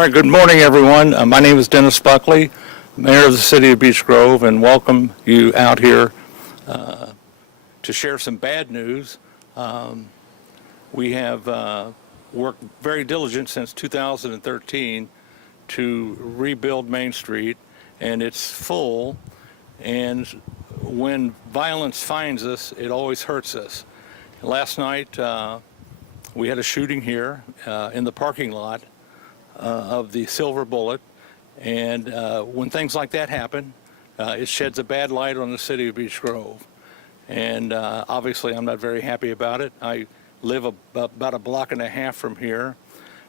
All right, good morning, everyone. My name is Dennis Buckley, Mayor of the City of Beech Grove, and welcome you out here to share some bad news. We have worked very diligent since 2013 to rebuild Main Street, and it's full, and when violence finds us, it always hurts us. Last night, we had a shooting here in the parking lot of the Silver Bullet, and when things like that happen, it sheds a bad light on the city of Beech Grove. And obviously I'm not very happy about it. I live about a block and a half from here,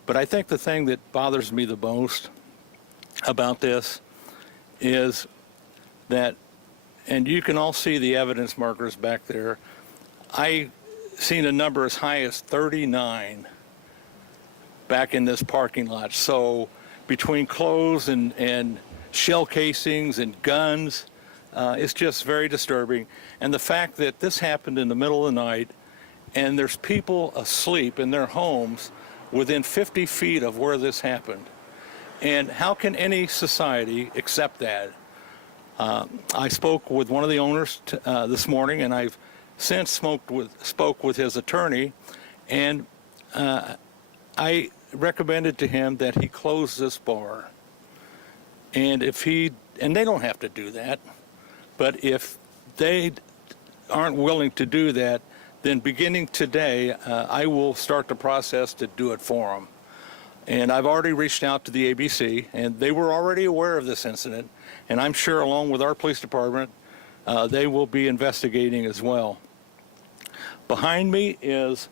but I think the thing that bothers me the most about this is that, and you can all see the evidence markers back there, I seen a number as high as 39 back in this parking lot. So between clothes and shell casings and guns, it's just very disturbing. And the fact that this happened in the middle of the night and there's people asleep in their homes within 50 feet of where this happened. And how can any society accept that? I spoke with one of the owners this morning, and I've since spoke with his attorney, and I recommended to him that he close this bar. And and they don't have to do that, but if they aren't willing to do that, then beginning today, I will start the process to do it for them. And I've already reached out to the ABC, and they were already aware of this incident, and I'm sure along with our police department, they will be investigating as well. Behind me is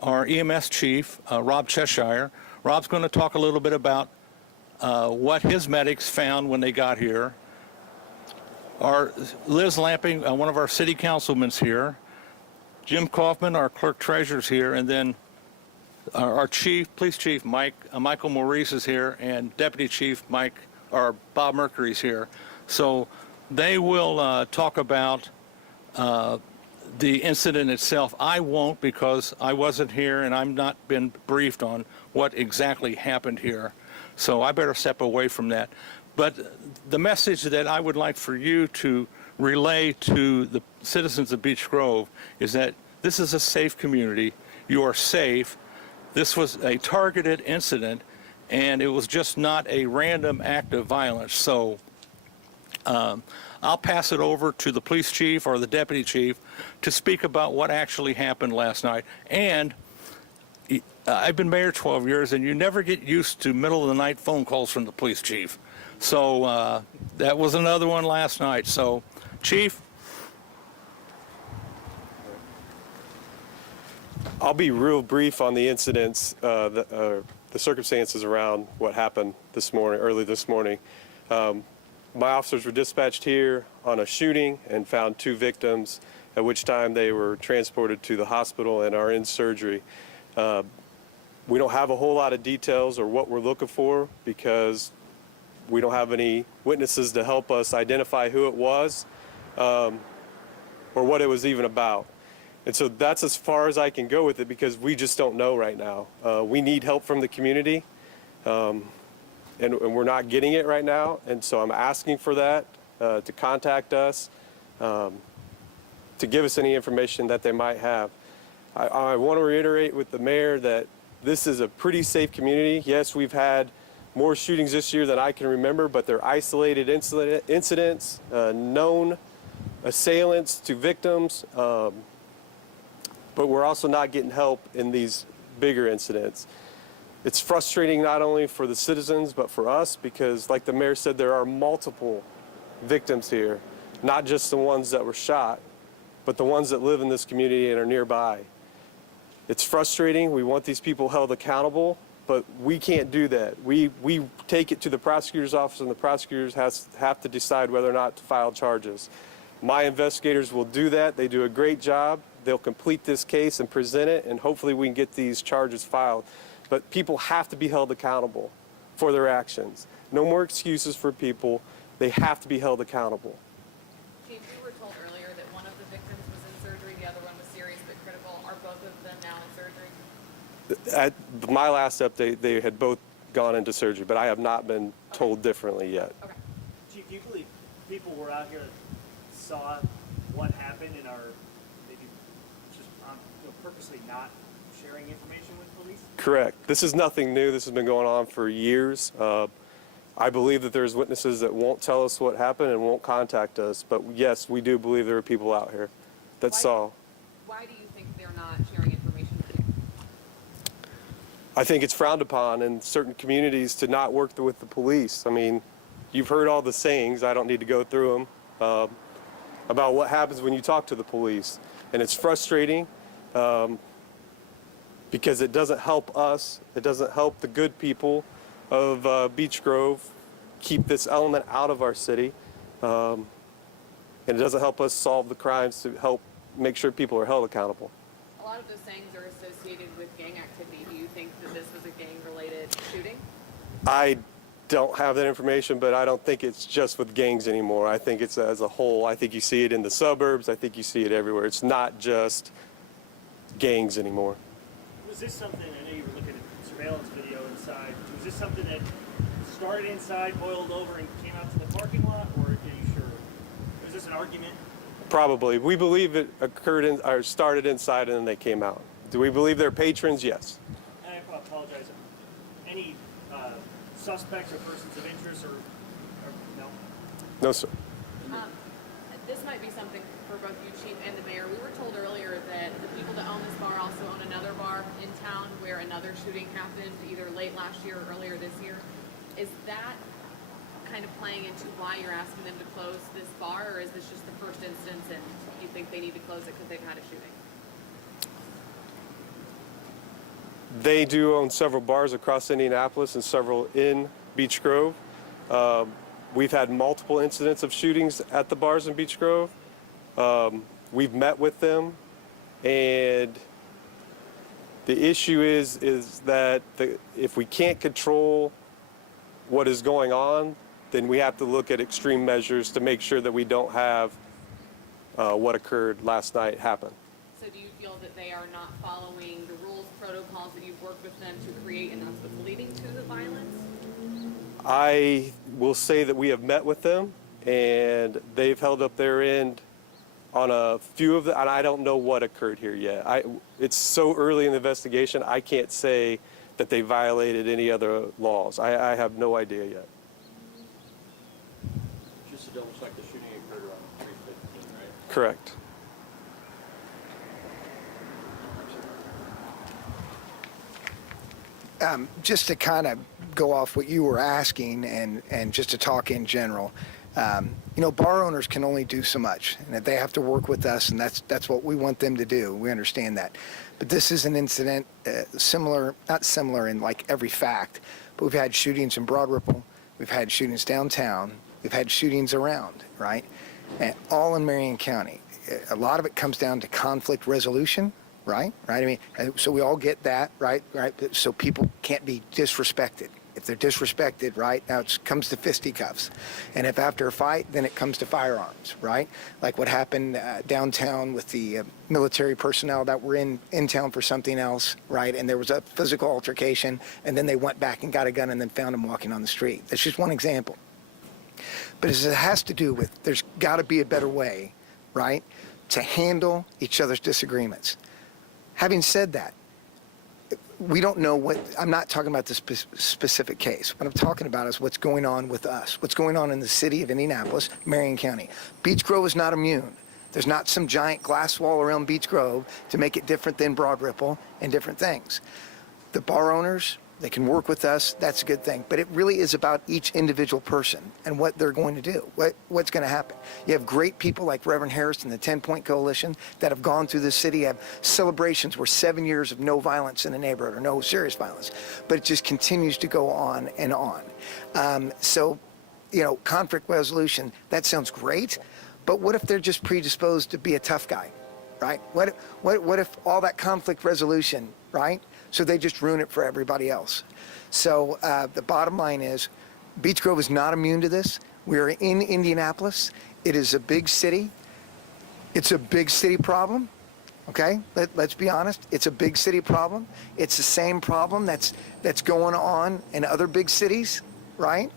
our EMS chief, Rob Cheshire. Rob's going to talk a little bit about what his medics found when they got here. Our Liz Lamping, one of our city councilmen's here. Jim Kaufman, our clerk treasurer's here, and then our chief, police chief, Michael Maurice is here, and deputy chief Bob Mercury's here. So they will talk about the incident itself. I won't, because I wasn't here and I've not been briefed on what exactly happened here. So I better step away from that. But the message that I would like for you to relay to the citizens of Beech Grove is that this is a safe community. You are safe. This was a targeted incident, and it was just not a random act of violence. So I'll pass it over to the police chief or the deputy chief to speak about what actually happened last night. And I've been mayor 12 years, and you never get used to middle of the night phone calls from the police chief. So that was another one last night. So, Chief? I'll be real brief on the incidents, the circumstances around what happened early this morning. My officers were dispatched here on a shooting and found 2 victims, at which time they were transported to the hospital and are in surgery. We don't have a whole lot of details or what we're looking for, because we don't have any witnesses to help us identify who it was or what it was even about. And so that's as far as I can go with it, because we just don't know right now. We need help from the community, and we're not getting it right now. And so I'm asking for that, to contact us, to give us any information that they might have. I want to reiterate with the mayor that this is a pretty safe community. Yes, we've had more shootings this year than I can remember, but they're isolated incidents, known assailants to victims. But we're also not getting help in these bigger incidents. It's frustrating not only for the citizens, but for us, because like the mayor said, there are multiple victims here, not just the ones that were shot, but the ones that live in this community and are nearby. It's frustrating. We want these people held accountable, but we can't do that. We take it to the prosecutor's office, and the prosecutors have to decide whether or not to file charges. My investigators will do that. They do a great job. They'll complete this case and present it, and hopefully we can get these charges filed. But people have to be held accountable for their actions. No more excuses for people. They have to be held accountable. Chief, you were told earlier that one of the victims was in surgery, the other one was serious but critical. Are both of them now in surgery? At my last update, they had both gone into surgery, but I have not been told differently yet. Okay. Chief, do you believe people were out here that saw what happened and are maybe just purposely not sharing information with police? Correct. This is nothing new. This has been going on for years. I believe that there's witnesses that won't tell us what happened and won't contact us. But yes, we do believe there are people out here that saw. Why do you think they're not sharing information with you? I think it's frowned upon in certain communities to not work with the police. I mean, you've heard all the sayings. I don't need to go through them about what happens when you talk to the police. And it's frustrating because it doesn't help us. It doesn't help the good people of Beech Grove keep this element out of our city. And it doesn't help us solve the crimes to help make sure people are held accountable. A lot of those sayings are associated with gang activity. Do you think that this was a gang-related shooting? I don't have that information, but I don't think it's just with gangs anymore. I think it's as a whole. I think you see it in the suburbs. I think you see it everywhere. It's not just gangs anymore. Was this something, I know you were looking at surveillance video inside, was this something that started inside, boiled over, and came out to the parking lot, or are you sure? Was this an argument? Probably. We believe it occurred or started inside and then they came out. Do we believe they're patrons? Yes. And I apologize. Any suspects or persons of interest or no? No, sir. This might be something for both you, Chief, and the mayor. We were told earlier that the people that own this bar also own another bar in town where another shooting happened either late last year or earlier this year. Is that kind of playing into why you're asking them to close this bar, or is this just the first instance and you think they need to close it because they've had a shooting? They do own several bars across Indianapolis and several in Beech Grove. We've had multiple incidents of shootings at the bars in Beech Grove. We've met with them, and the issue is that if we can't control what is going on, then we have to look at extreme measures to make sure that we don't have what occurred last night happen. So do you feel that they are not following the rules, protocols that you've worked with them to create, and that's what's leading to the violence? I will say that we have met with them, and they've held up their end on a few of the, and I don't know what occurred here yet. It's so early in the investigation, I can't say that they violated any other laws. I have no idea yet. Just to double check, the shooting occurred around 3:15, right? Correct. Just to kind of go off what you were asking and just to talk in general, bar owners can only do so much, and that they have to work with us, and that's what we want them to do. We understand that. But this is an incident not similar in like every fact, but we've had shootings in Broad Ripple, we've had shootings downtown, we've had shootings around, right? And all in Marion County. A lot of it comes down to conflict resolution. Right? I mean, so we all get that, right? So people can't be disrespected. If they're disrespected, right, now it comes to fisticuffs. And if after a fight, then it comes to firearms, right? Like what happened downtown with the military personnel that were in town for something else, right? And there was a physical altercation, and then they went back and got a gun and then found him walking on the street. That's just one example. But it has to do with, there's got to be a better way, right, to handle each other's disagreements. Having said that, we don't know what, I'm not talking about this specific case. What I'm talking about is what's going on with us, what's going on in the city of Indianapolis, Marion County. Beech Grove is not immune. There's not some giant glass wall around Beech Grove to make it different than Broad Ripple and different things. The bar owners, they can work with us, that's a good thing. But it really is about each individual person and what they're going to do, what's going to happen. You have great people like Reverend Harris and the 10-Point Coalition that have gone through this city, have celebrations where 7 years of no violence in the neighborhood or no serious violence. But it just continues to go on and on. Conflict resolution, that sounds great. But what if they're just predisposed to be a tough guy, right? What if all that conflict resolution, right? So they just ruin it for everybody else. So the bottom line is, Beech Grove is not immune to this. We're in Indianapolis. It is a big city. It's a big city problem. Okay, let's be honest. It's a big city problem. It's the same problem that's going on in other big cities, right?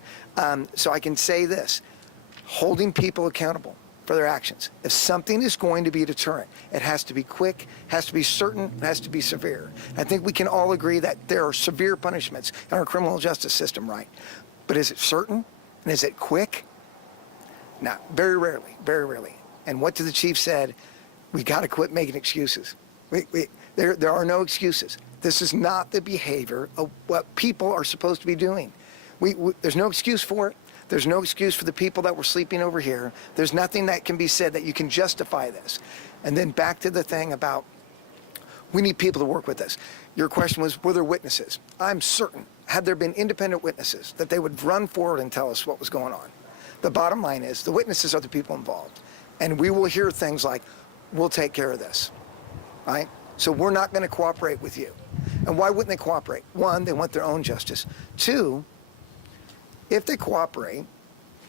So I can say this: holding people accountable for their actions. If something is going to be a deterrent, it has to be quick, has to be certain, it has to be severe. I think we can all agree that there are severe punishments in our criminal justice system, right? But is it certain? And is it quick? No, very rarely, very rarely. And what the chief said, we got to quit making excuses. There are no excuses. This is not the behavior of what people are supposed to be doing. There's no excuse for it. There's no excuse for the people that were sleeping over here. There's nothing that can be said that you can justify this. And then back to the thing about we need people to work with us. Your question was, were there witnesses? I'm certain, had there been independent witnesses, that they would run forward and tell us what was going on. The bottom line is the witnesses are the people involved. And we will hear things like, we'll take care of this, right? So we're not going to cooperate with you. And why wouldn't they cooperate? One, they want their own justice. Two, if they cooperate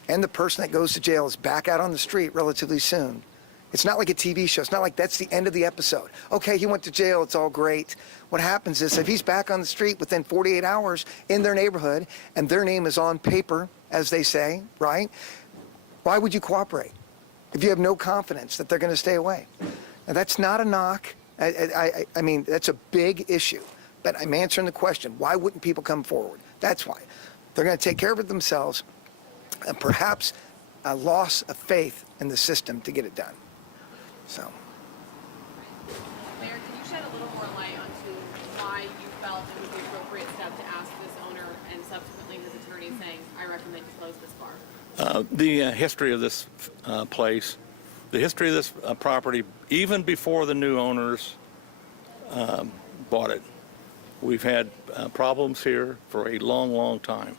and the person that goes to jail is back out on the street relatively soon, it's not like a TV show. It's not like that's the end of the episode. Okay, he went to jail. It's all great. What happens is if he's back on the street within 48 hours in their neighborhood and their name is on paper, as they say, right? Why would you cooperate if you have no confidence that they're going to stay away? Now, that's not a knock. I mean, that's a big issue. But I'm answering the question, why wouldn't people come forward? That's why. They're going to take care of it themselves, and perhaps a loss of faith in the system to get it done. So. Mayor, can you shed a little more light onto why you felt it was the appropriate step to ask this owner and subsequently his attorney saying, I recommend you close this bar? The history of this place, the history of this property, even before the new owners bought it. We've had problems here for a long, long time.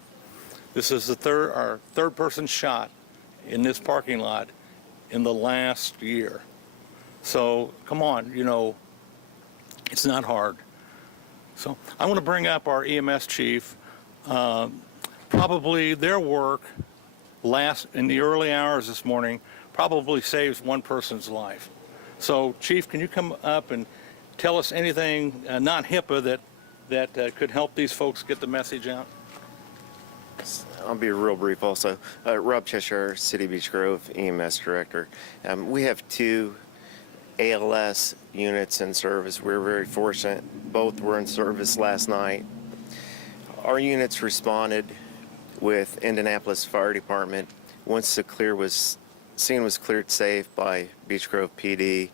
This is our third person shot in this parking lot in the last year. So come on, it's not hard. So I want to bring up our EMS chief. Probably their work in the early hours this morning probably saves one person's life. So Chief, can you come up and tell us anything not HIPAA that could help these folks get the message out? I'll be real brief also. Rob Cheshire, City Beech Grove EMS Director. We have 2 ALS units in service. We're very fortunate. Both were in service last night. Our units responded with Indianapolis Fire Department. Once the scene was cleared safe by Beech Grove PD,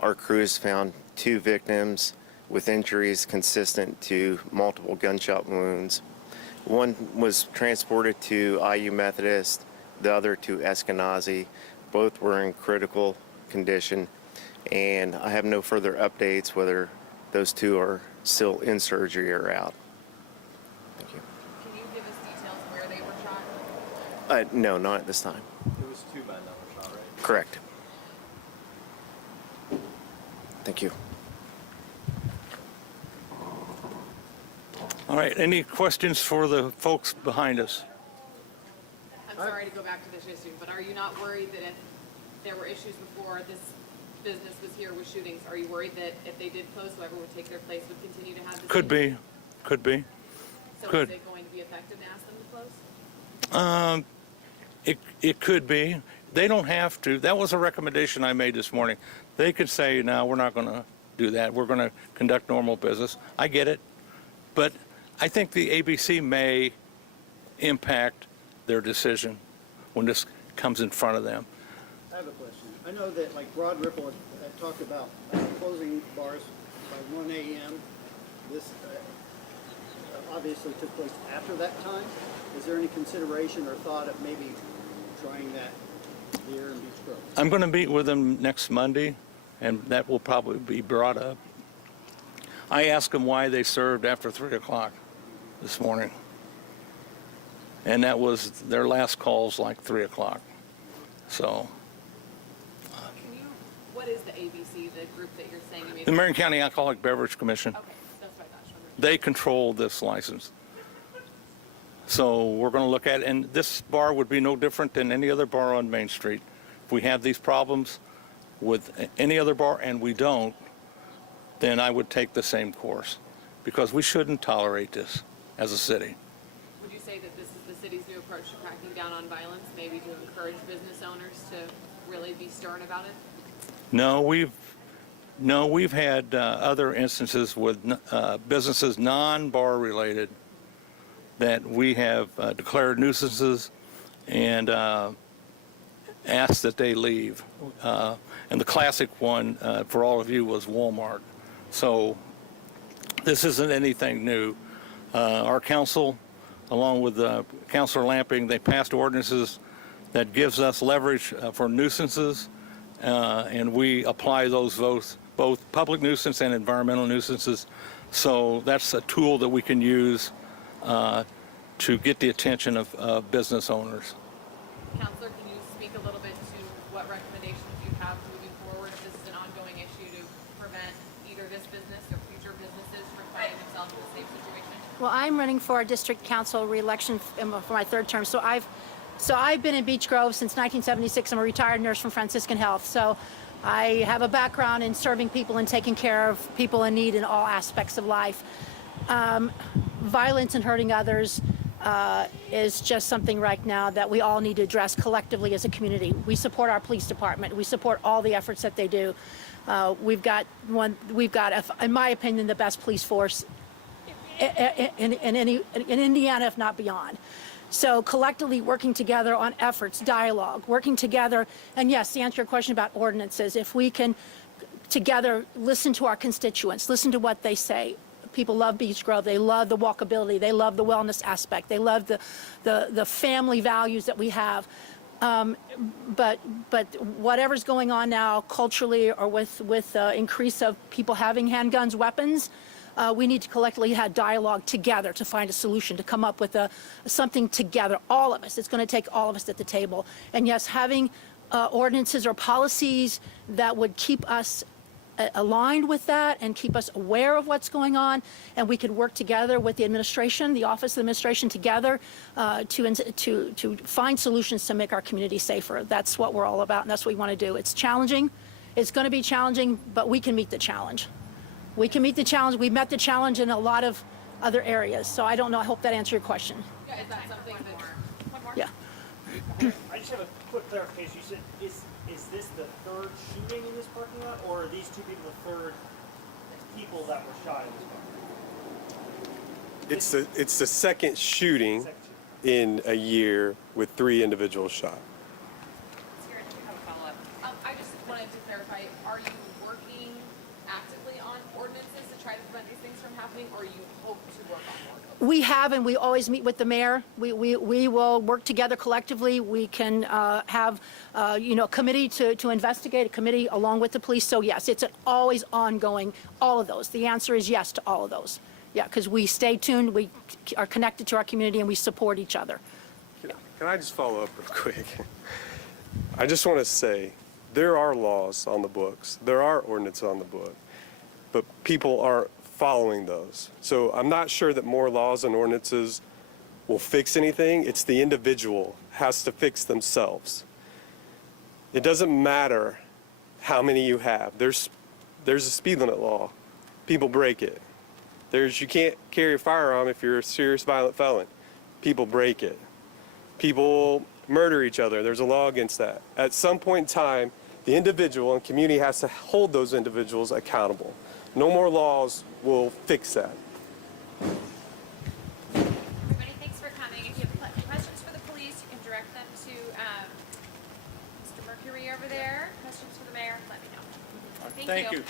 our crews found 2 victims with injuries consistent to multiple gunshot wounds. One was transported to IU Methodist, the other to Eskenazi. Both were in critical condition, and I have no further updates whether those 2 are still in surgery or out. Thank you. Can you give us details where they were shot? No, not at this time. It was 2 men that were shot, right? Correct. Thank you. All right, any questions for the folks behind us? I'm sorry to go back to this issue, but are you not worried that if there were issues before this business was here with shootings, are you worried that if they did close, whoever would take their place would continue to have this? Could be. So could. is it going to be effective to ask them to close? It could be. They don't have to. That was a recommendation I made this morning. They could say, no, we're not going to do that. We're going to conduct normal business. I get it. But I think the ABC may impact their decision when this comes in front of them. I have a question. I know that like Broad Ripple had talked about closing bars by 1 a.m. This obviously took place after that time. Is there any consideration or thought of maybe trying that here in Beech Grove? I'm going to meet with them next Monday, and that will probably be brought up. I asked them why they served after 3 o'clock this morning. And that was their last calls like 3 o'clock. So What is the ABC, the group that you're saying you made? the Marion County Alcoholic Beverage Commission, Okay, that's what I thought. they control this license. So we're going to look at it, and this bar would be no different than any other bar on Main Street. If we have these problems, with any other bar and we don't, then I would take the same course, because we shouldn't tolerate this as a city. Would you say that this is the city's new approach to cracking down on violence, maybe to encourage business owners to really be stern about it? No, we've had other instances with businesses non-bar related that we have declared nuisances and asked that they leave. And the classic one for all of you was Walmart. So this isn't anything new. Our council, along with Councilor Lamping, they passed ordinances that gives us leverage for nuisances, and we apply those both public nuisance and environmental nuisances. So that's a tool that we can use to get the attention of business owners. Counselor, can you speak a little bit to what recommendations you have moving forward if this is an ongoing issue to prevent either this business or future businesses from finding themselves in the same situation? Well, I'm running for a district council reelection for my third term. So I've been in Beech Grove since 1976. I'm a retired nurse from Franciscan Health. So I have a background in serving people and taking care of people in need in all aspects of life. Violence and hurting others is just something right now that we all need to address collectively as a community. We support our police department. We support all the efforts that they do. We've got, in my opinion, the best police force in Indiana, if not beyond. So collectively working together on efforts, dialogue, working together, and yes, to answer your question about ordinances, if we can together listen to our constituents, listen to what they say. People love Beech Grove. They love the walkability. They love the wellness aspect. They love the family values that we have. But whatever's going on now culturally or with increase of people having handguns, weapons, we need to collectively have dialogue together to find a solution, to come up with something together, all of us. It's going to take all of us at the table. And yes, having ordinances or policies that would keep us aligned with that and keep us aware of what's going on, and we could work together with the administration, the Office of Administration together to find solutions to make our community safer. That's what we're all about, and that's what we want to do. It's challenging. It's going to be challenging, but we can meet the challenge. We can meet the challenge. We've met the challenge in a lot of other areas. So I don't know. I hope that answered your question. Yeah, is that something that... One more? Yeah. I just have a quick clarification. You said, is this the third shooting in this parking lot, or are these two people the third people that were shot in this parking lot? It's the second shooting in a year with 3 individuals shot. Sarah, do you have a follow-up? I just wanted to clarify, are you working actively on ordinances to try to prevent these things from happening, or you hope to work on more? We have, and we always meet with the mayor. We will work together collectively. We can have, a committee to investigate, a committee along with the police. So yes, it's an always ongoing, all of those. The answer is yes to all of those. Yeah, because we stay tuned, we are connected to our community, and we support each other. Can I just follow up real quick? I just want to say, there are laws on the books. There are ordinances on the book, but people aren't following those. So I'm not sure that more laws and ordinances will fix anything. It's the individual has to fix themselves. It doesn't matter how many you have. There's a speed limit law. People break it. You can't carry a firearm if you're a serious violent felon. People break it. People murder each other. There's a law against that. At some point in time, the individual and community has to hold those individuals accountable. No more laws will fix that. Everybody, thanks for coming. If you have questions for the police, you can direct them to Mr. Mercury over there. Questions for the mayor, let me know. Thank you.